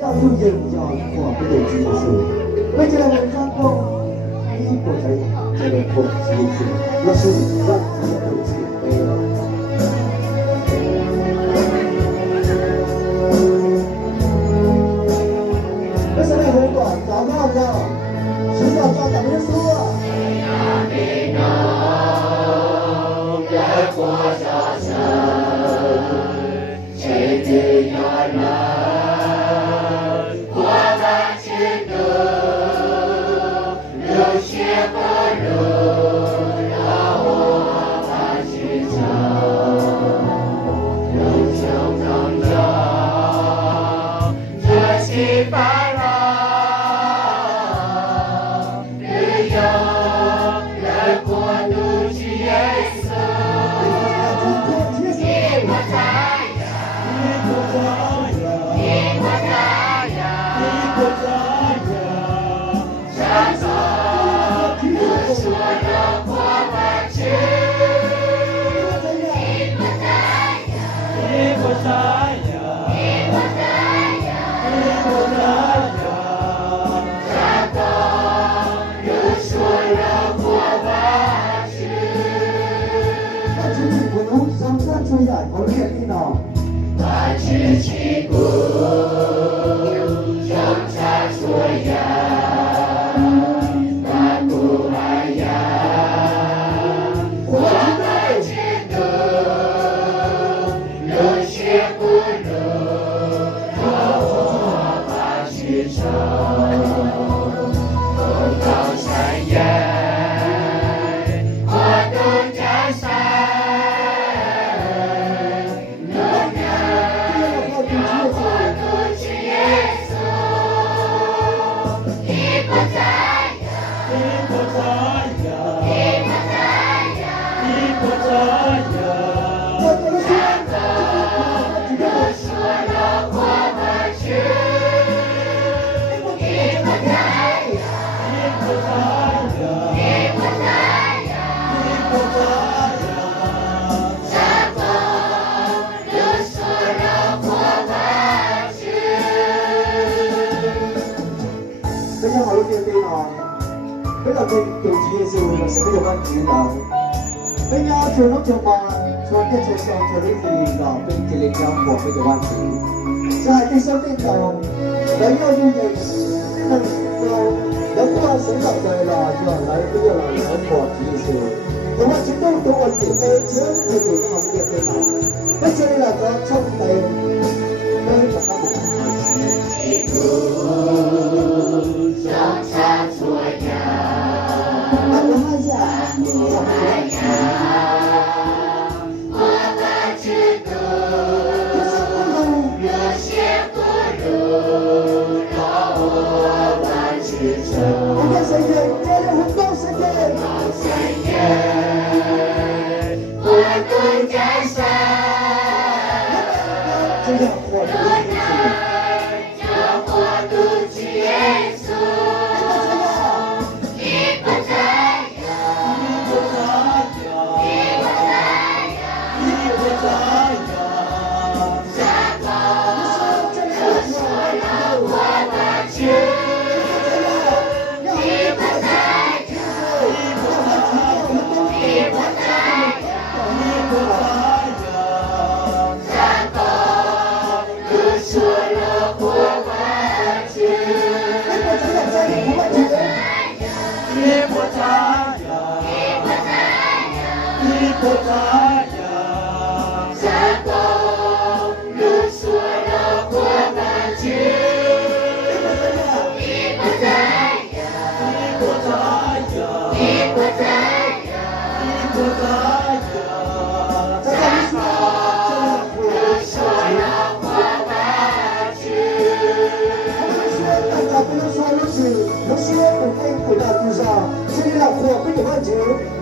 教育人教我不得接受，为这个文章中，一不可以这个不接受，那是让这个不接受。为什么很短？找到了，寻找找怎么说啊？我们也听到。大智起鼓，中茶作呀，大鼓来呀，我们知道，热血不如我把支撑，东高山崖。非常好的电电脑，非常有职业性，也非常关注的。非常全龙全马，从电车上坐的是老兵这里讲过这个问题。在第三电脑，来要用的这个要过谁老的了，就来这个来生活职业性。那么行动多我姐妹全部都有好的电脑，在这里来个充电，跟着他们。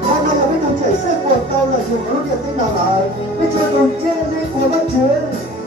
我们有没有解释过到了有没有点电脑来？你这种建立我们觉得。